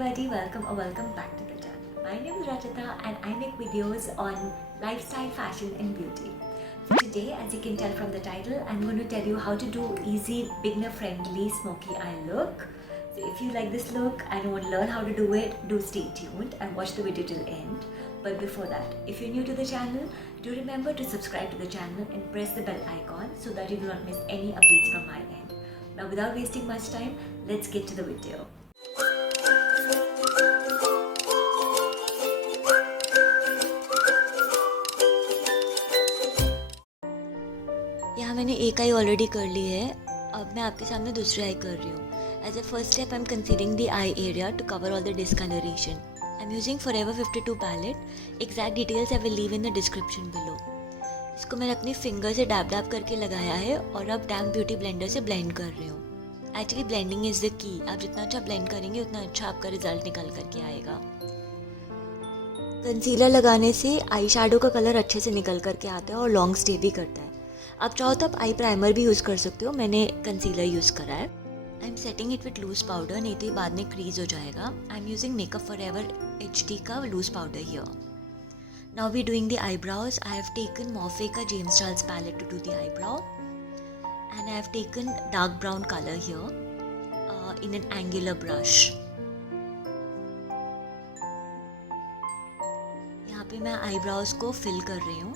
everybody, welcome or welcome back to the channel. My name is Rajita and I make videos on lifestyle, fashion and beauty. So today, as you can tell from the title, I'm going to tell you how to do easy, beginner friendly smoky eye look. So if you like this look and want to learn how to do it, do stay tuned and watch the video till end. But before that, if you're new to the channel, do remember to subscribe to the channel and press the bell icon so that you do not miss any updates from my end. Now without wasting much time, let's get to the video. यहाँ मैंने एक I already कर ली है. अब मैं आपके सामने दूसरी आई कर रही हूँ. As a first step I am concealing the eye area to cover all the discolouration. I am using Forever 52 palette. Exact details I will leave in the description below. इसको मैंने अपनी फिंगर से डैब डैब करके लगाया है और अब dam beauty blender से ब्लेंड कर रही हूँ. Actually blending is the key. आप जितना अच्छा ब्लेंड करेंगे उतना अच्छा आपका रिजल्ट निकल करके आएगा. कंसीलर लगाने से आई शैडो का कलर अच्छे से निकल करके आता है और लॉन्ग स्टे भी करता है. आप चाहो तो आप आई प्राइमर भी यूज़ कर सकते हो. मैंने कंसीलर यूज़ करा है. I am setting it with loose powder, नहीं तो ये बाद में क्रीज हो जाएगा. I am using makeup forever HD का loose powder here. Now we doing the eyebrows. I have taken Morphe का James Charles palette to do the eyebrow and I have taken dark brown colour here in an angular brush. यहाँ पे मैं eyebrows को fill कर रही हूँ.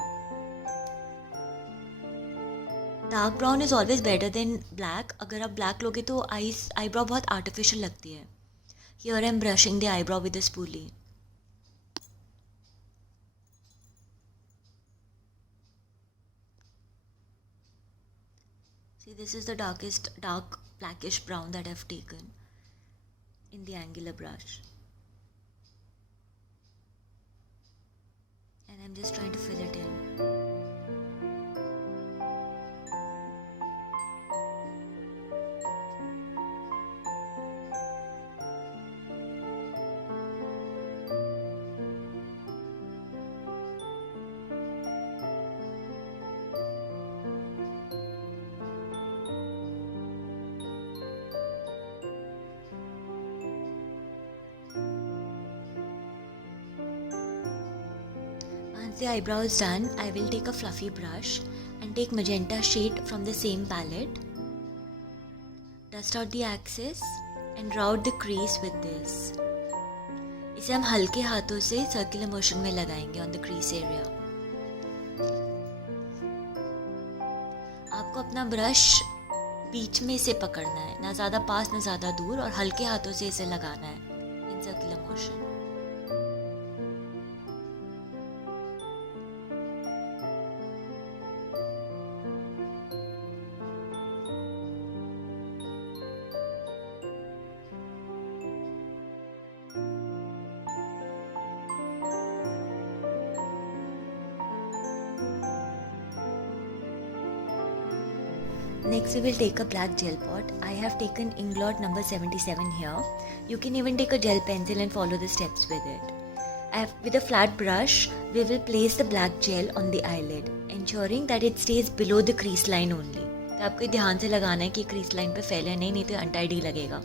Dark brown is always better than black. अगर आप ब्लैक लोगे तो आईब्राउ बहुत आर्टिफिशियल लगती है. Here I am brushing the eyebrow with the spoolie. See, this is the dark blackish brown that I've taken in the angular brush. And I'm just trying to fill it in. Once the eyebrow is done, I will take a fluffy brush and take magenta shade from the same palette. Dust out the axis and draw out the crease with this. इसे हम हल्के हाथों से circular motion में लगाएंगे on the crease area. आपको अपना brush बीच में इसे पकड़ना है, ना ज़्यादा पास ना ज़्यादा दूर, और हल्के हाथों से इसे लगाना है in circular motion. Next we will take a black gel pot. I have taken Inglot number 77 here. You can even take a gel pencil and follow the steps with it. With a flat brush, we will place the black gel on the eyelid, ensuring that it stays below the crease line only. तो आपको ध्यान से लगाना है कि crease line पे फैले नहीं तो अनटाइडी लगेगा.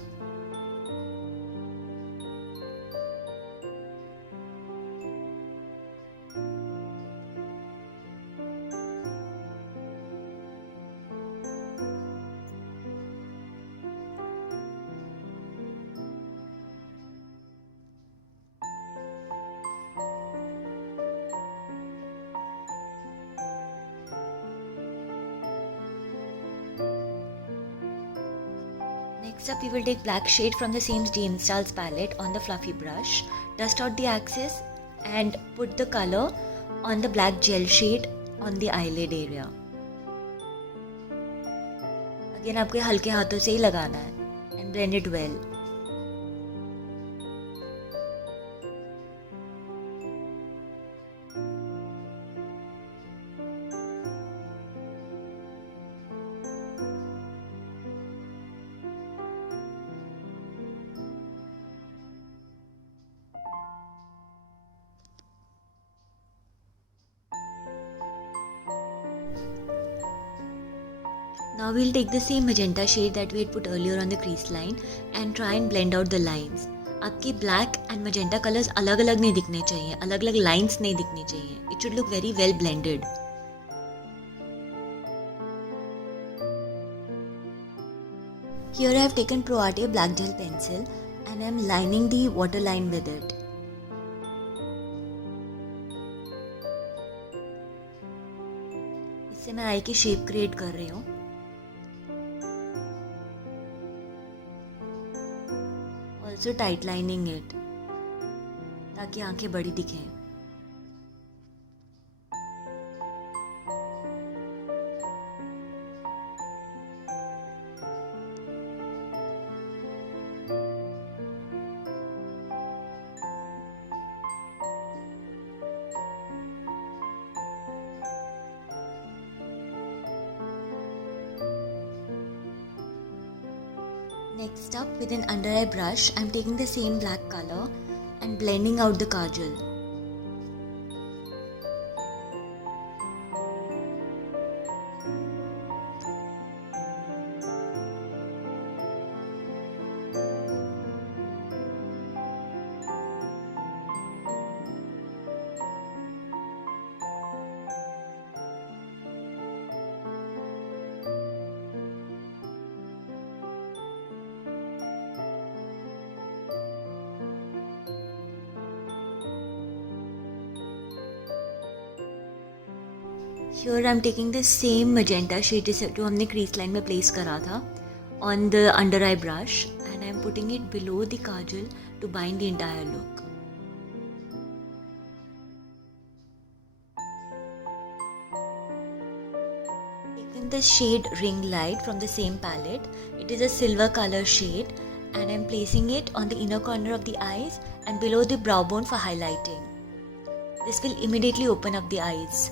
Next up, we will take black shade from the same James Charles palette on the fluffy brush, dust out the axis and put the color on the black gel shade on the eyelid area. Again, आपको हल्के हाथों से ही लगाना है and blend it well. Now we'll take the same magenta shade that we had put earlier on the crease line and try and blend out the lines. आपके black and magenta colours अलग अलग नहीं दिखने चाहिए, अलग अलग lines नहीं दिखनी चाहिए. It should look very well blended. Here I have taken Pro Arte black gel pencil and I am lining the waterline with it. इससे मैं आई की शेप क्रिएट कर रही हूँ. Also tight lining it ताकि आंखें बड़ी दिखें. Next up, with an under eye brush, I am taking the same black color and blending out the kajal. Here I am taking the same magenta shade जो हमने crease line में place करा था on the under eye brush and I am putting it below the kajal to bind the entire look. Taken the shade Ring Light from the same palette. It is a silver color shade and I am placing it on the inner corner of the eyes and below the brow bone for highlighting. This will immediately open up the eyes.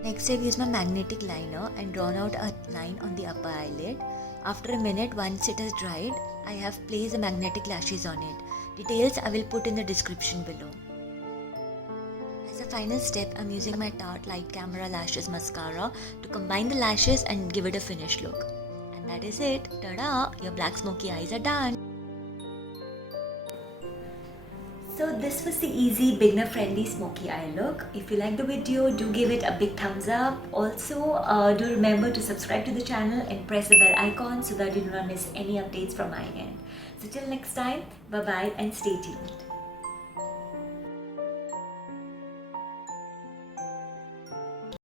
Next I've used my magnetic liner and drawn out a line on the upper eyelid. After a minute, once it has dried, I have placed the magnetic lashes on it. Details I will put in the description below. As a final step, I'm using my Tarte Light Camera Lashes Mascara to combine the lashes and give it a finished look. And that is it. Ta-da! Your black smoky eyes are done. So this was the easy beginner friendly smoky eye look. If you like the video, do give it a big thumbs up. Also do remember to subscribe to the channel and press the bell icon so that you do not miss any updates from my end. So till next time, bye bye and stay tuned.